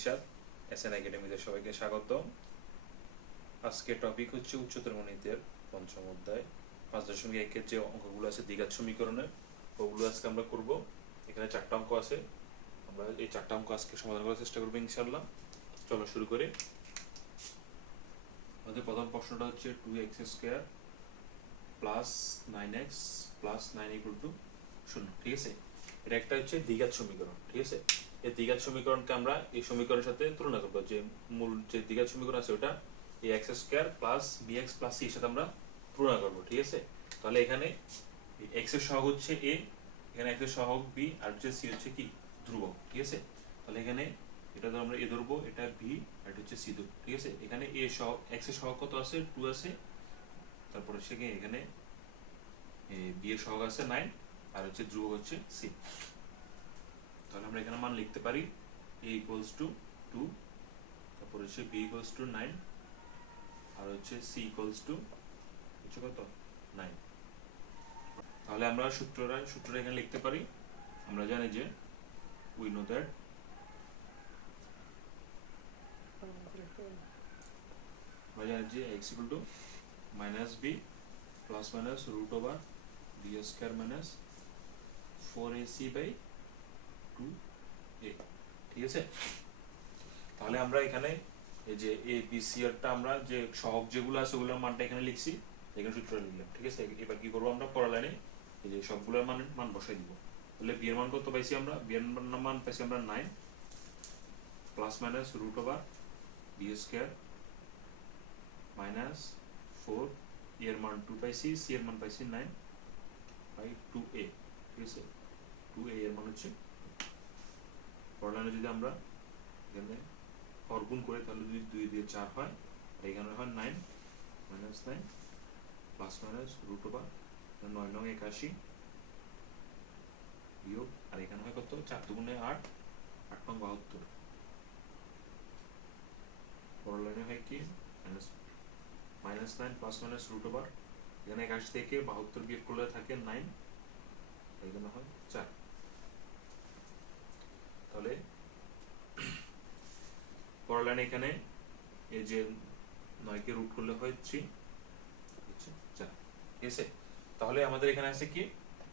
Nishad SN একাডেমিতে সবাইকে স্বাগত। আজকে টপিক হচ্ছে উচ্চতর গণিতের পঞ্চম অধ্যায় 5.1 যে অঙ্কগুলো আছে দ্বিঘাত সমীকরণের, ওগুলো আজকে আমরা করব। এখানে 4টা অঙ্ক আছে, আমরা এই 4টা অঙ্ক আজকে সমাধান করার চেষ্টা করবো ইনশাআল্লাহ। চলো শুরু করি। আমাদের প্রথম প্রশ্নটা হচ্ছে 2x² প্লাস 9x প্লাস 9 = 0। ঠিক আছে, এটা একটা হচ্ছে দ্বিঘাত সমীকরণ। ঠিক আছে, এই দ্বিঘাত সমীকরণকে আমরা এই সমীকরণের সাথে তুলনা করবো। যে মূল যে দ্বিঘাত সমীকরণ আছে ওটা এই x² plus bx plus c এর সাথে আমরা তুলনা করবো। ঠিক আছে, তাহলে এখানে x এর সহগ হচ্ছে a, এখানে x এর সহগ b, আর হচ্ছে c হচ্ছে কি ধ্রুবক। ঠিক আছে, তাহলে এখানে এটা তো আমরা a ধরবো, এটা b, আর এটা হচ্ছে c ধরবো। ঠিক আছে, এখানে a সহগ x এর সহগ কত আছে 2 আছে, তারপরে সেখানে এখানে b এর সহগ আছে 9, আর হচ্ছে ধ্রুবক হচ্ছে c। তাহলে আমরা এখানে মান লিখতে পারি a = 2, তারপর হচ্ছে b = 9, আর হচ্ছে c হচ্ছে কত 9। তাহলে আমরা সূত্রটা এখানে লিখতে পারি। আমরা জানি যে we know that x = -b plus minus √b² minus 4ac/2a। ঠিক আছে, তাহলে আমরা এখানে এই যে a b c এরটা আমরা যে সহগ যেগুলো আছে ওগুলোর মানটা এখানে লিখছি, এখানে সূত্রটা লিখলাম। ঠিক আছে, এবার কি করবো আমরা পরের লাইনে এই যে সবগুলোর মান বসাই দিব। তাহলে b এর মান কত পাইছি আমরা, b এর মান পাইছি আমরা 9 প্লাস মাইনাস √b² মাইনাস 4, এর মান 2 পাইছি, c এর মান পাইছি 9/2a। ঠিক আছে, 2a এর মান হচ্ছে পরের লাইনে যদি আমরা এখানে হরগুণ করে তাহলে যদি 2 দিয়ে 4 হয়, আর এখানে হয় 9 -9 প্লাস মাইনাস √9 9 81 বিয়োগ, আর এখানে হয় কত 4 দুগুণে 8 8 9 72। পরের লাইনে হয় কি -9 প্লাস মাইনাস √9, এখানে 81 থেকে 72 বিয়োগ করলে থাকে 9, এখানে হয় 4। তাহলে পরের লাইনে এখানে এই যে 9 কে রুট করলে হয় 3 হচ্ছে 4। ঠিক আছে, তাহলে আমাদের এখানে আছে কি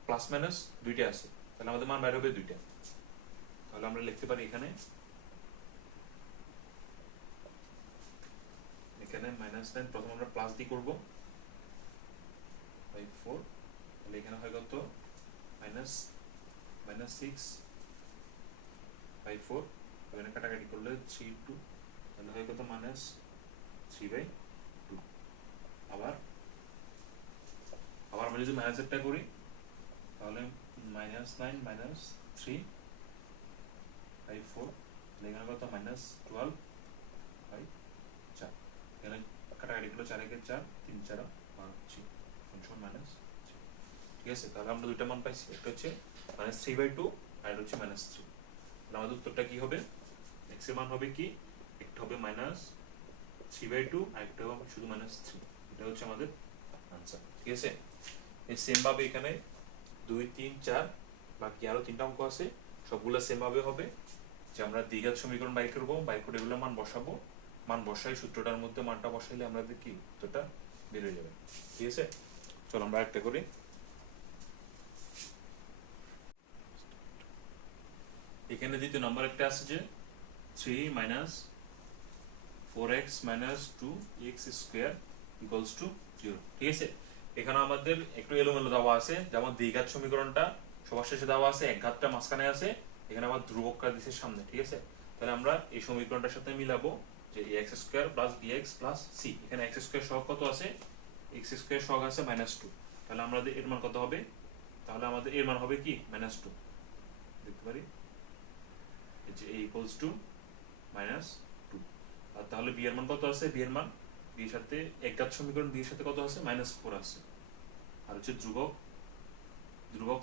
প্লাস মাইনাস দুইটা আছে, তাহলে আমাদের মান বের হবে দুইটা। তাহলে আমরা লিখতে পারি এখানে -9 প্রথম আমরা প্লাস দিয়ে করব 4, তাহলে এখানে হয় কত -6/4, এখানে কাটাকাটি করলে 3 2, তাহলে হয় কত -3/2। আবার আমরা যদি মাইনাসেরটা করি তাহলে -9 -3/4, এখানে কত -12/4, এখানে কাটাকাটি করলে 4 একে 4 3 4 -3। ঠিক আছে, তাহলে আমরা দুইটা মান পাইছি, একটা হচ্ছে -3/2 আর একটা হচ্ছে -3। তাহলে আমাদের উত্তরটা কি হবে, x এর মান হবে কি, একটা হবে -3/2 আর একটা হবে শুধু -3। এটা হচ্ছে আমাদের आंसर। ঠিক আছে, এই সেম ভাবে এখানে 2 3 4 বাকি আরো 3টা অঙ্ক আছে, সবগুলো সেম ভাবে হবে যে আমরা দ্বিঘাত সমীকরণ বাইর করব, বাইর করে এগুলো মান বসাবো, মান বসাই সূত্রটার মধ্যে মানটা বসাইলে আমাদের কি উত্তরটা বের হয়ে যাবে। ঠিক আছে, চলো আমরা একটা করি। এখানে দ্বিতীয় নম্বর একটা আছে যে 3 - 4x - 2x² = 0। ঠিক আছে, এখানে আমাদের একটু এলোমেলো দেওয়া আছে, যেমন দ্বিঘাত সমীকরণটা সবার শেষে দেওয়া আছে, এক ঘাতটা মাঝখানে আছে, এখানে আবার ধ্রুবকটা দিছে সামনে। ঠিক আছে, তাহলে আমরা এই সমীকরণটার সাথে মিলাবো যে x² plus bx plus c। এখানে x² সহগ কত আছে, x² সহগ আছে -2, তাহলে আমাদের এর মান কত হবে, তাহলে আমাদের এর মান হবে কি -2। দেখতে পারি যে a = -2, আর তাহলে b এর মান কত আছে, b এর মান b এর সাথে একঘাত সমীকরণ b এর সাথে কত আছে -4 আছে, আর হচ্ছে ধ্রুবক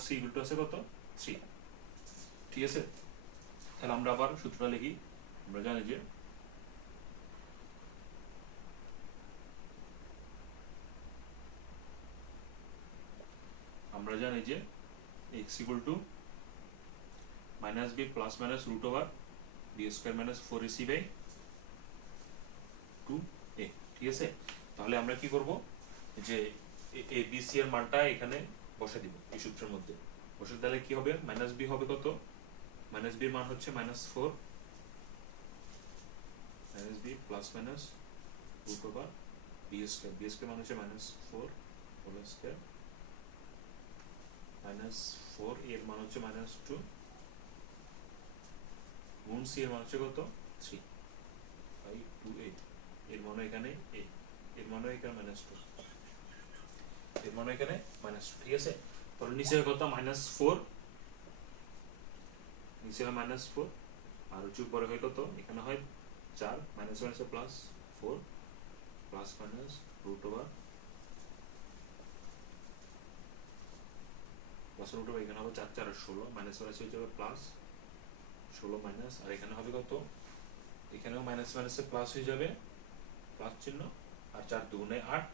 c = আছে কত 3। ঠিক আছে, তাহলে আমরা আবার সূত্রটা লিখি। আমরা জানি যে x = -b plus minus √9 B square minus 4ac by 2a, ঠিক আছে। তাহলে আমরা কি করব, যে এ বি সি এর মানটা এখানে বসে দিব এই সূত্রের মধ্যে বসে, তাহলে কি হবে, মাইনাস বি হবে কত, মাইনাস বি এর মান হচ্ছে -4 minus b plus minus root over b square, b square মান হচ্ছে -4 হোল স্কোয়ার -4 এর মান হচ্ছে -2 গুণ সি এর মান হচ্ছে কত 3 বাই 2a, এর মান এখানে a, এর মান এখানে -2, এর মান এখানে -2, ঠিক আছে। তাহলে নিচে কত -4, নিচে হয় -4 আর হচ্ছে উপরে হয় কত, এখানে হয় 4 মাইনাস মাইনাসে plus 4 plus minus root over plus root over, এখানে হবে 4 4 16 মাইনাস মাইনাস হয়ে যাবে প্লাস 16 মাইনাস, আর এখানে হবে কত, এখানেও মাইনাস মাইনাসে প্লাস হয়ে যাবে প্লাস চিহ্ন, আর 4 দুগুণে 8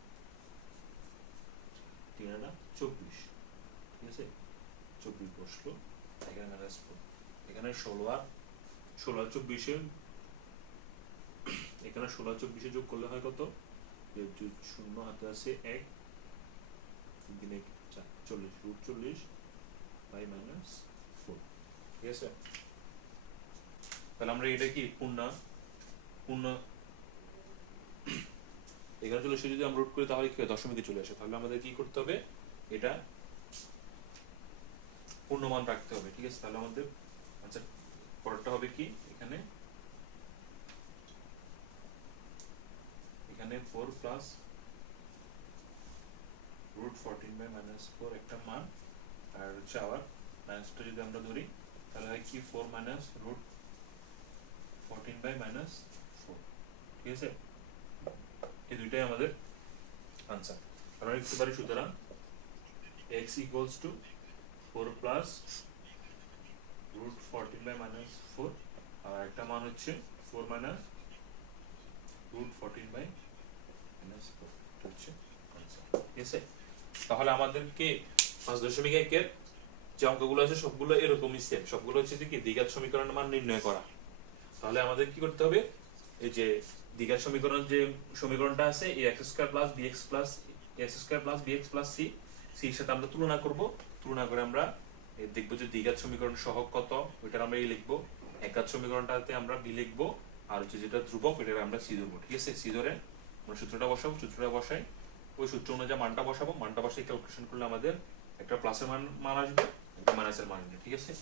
3 আটা 24, ঠিক আছে 24 বসলো, এখানে -4, এখানে 16 আর 24 এখানে 16 24 যোগ করলে হয় কত, যে 0 হাতে আছে 1 3 4 40 রুট 40 বাই -4, ঠিক আছে। তাহলে আমরা এটা কি পূর্ণ এখানে চলে এসে যদি আমরা রুট করি তাহলে কি হয়, দশমিকে চলে আসে, তাহলে আমাদের কি করতে হবে, এটা পূর্ণমান রাখতে হবে, ঠিক আছে। তাহলে আমাদের আচ্ছা পরেরটা হবে কি, এখানে 4 প্লাস রুট 14 বাই -4 একটা মান, আর হচ্ছে আবার মাইনাসটা যদি আমরা ধরি তাহলে হয় কি 4 মাইনাস রুট 14 বাই -4, ঠিক আছে। এই দুইটাই আমাদের আনসার। আমরা লিখতে পারি সুতরাং x equals to 4 plus root 14 by -4, আর একটা মান হচ্ছে 4 মাইনাস রুট 14 বাই -4, হচ্ছে আনসার, ঠিক আছে। তাহলে আমাদেরকে 5.1 এর যে অঙ্কগুলো আছে সবগুলো এরকমই সেম, সবগুলো হচ্ছে কি দ্বিঘাত সমীকরণের মান নির্ণয় করা। তাহলে আমাদের কি করতে হবে, এই যে দ্বিঘাত সমীকরণ যে সমীকরণটা আছে ax square plus bx plus x square plus bx plus c, c এর সাথে আমরা তুলনা করব, তুলনা করে আমরা দেখব যে দ্বিঘাত সমীকরণ সহগ কত, ওইটা আমরা এই লিখব, একঘাত সমীকরণটাতে আমরা b লিখব, আর হচ্ছে যেটা ধ্রুবক ওইটা আমরা c ধরব, ঠিক আছে। c ধরে আমরা সূত্রটা বসাবো, সূত্রটা বসাই ওই সূত্র অনুযায়ী মানটা বসাবো, মানটা বসে ক্যালকুলেশন করলে আমাদের একটা প্লাসের মান আসবে, একটা মাইনাসের মান আসবে, ঠিক আছে।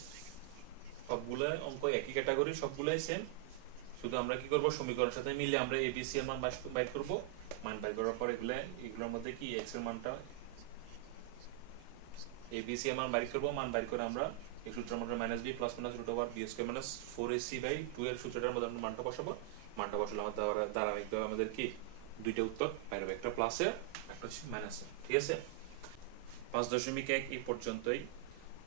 সবগুলো অঙ্ক একই ক্যাটাগরি, সবগুলাই সেম, শুধু আমরা কি করব, সমীকরণের সাথে মিলে আমরা এবিসি এর মান বাইর করব, মান বাইর করার পর এগুলোর মধ্যে কি এক্স এর মানটা এবিসি এর মান বাইর করব, মান বাইর করে আমরা এই সূত্রের মধ্যে -b plus minus root over b square minus 4ac by 2 এর সূত্রটার মধ্যে আমরা মানটা বসাবো, মানটা বসালে আমাদের ধারাবাহিকভাবে আমাদের কি দুইটা উত্তর বাইরে হবে, একটা প্লাসের একটা হচ্ছে মাইনাসের, ঠিক আছে। 5.1 এই পর্যন্তই।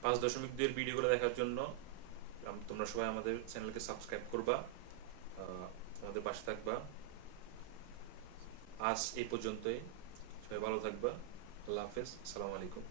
5.2 এর ভিডিওগুলো দেখার জন্য তোমরা সবাই আমাদের চ্যানেলকে সাবস্ক্রাইব করবা, আমাদের পাশে থাকবা। আজ এই পর্যন্তই, সবাই ভালো থাকবা, আল্লাহ হাফেজ, আসসালামু আলাইকুম।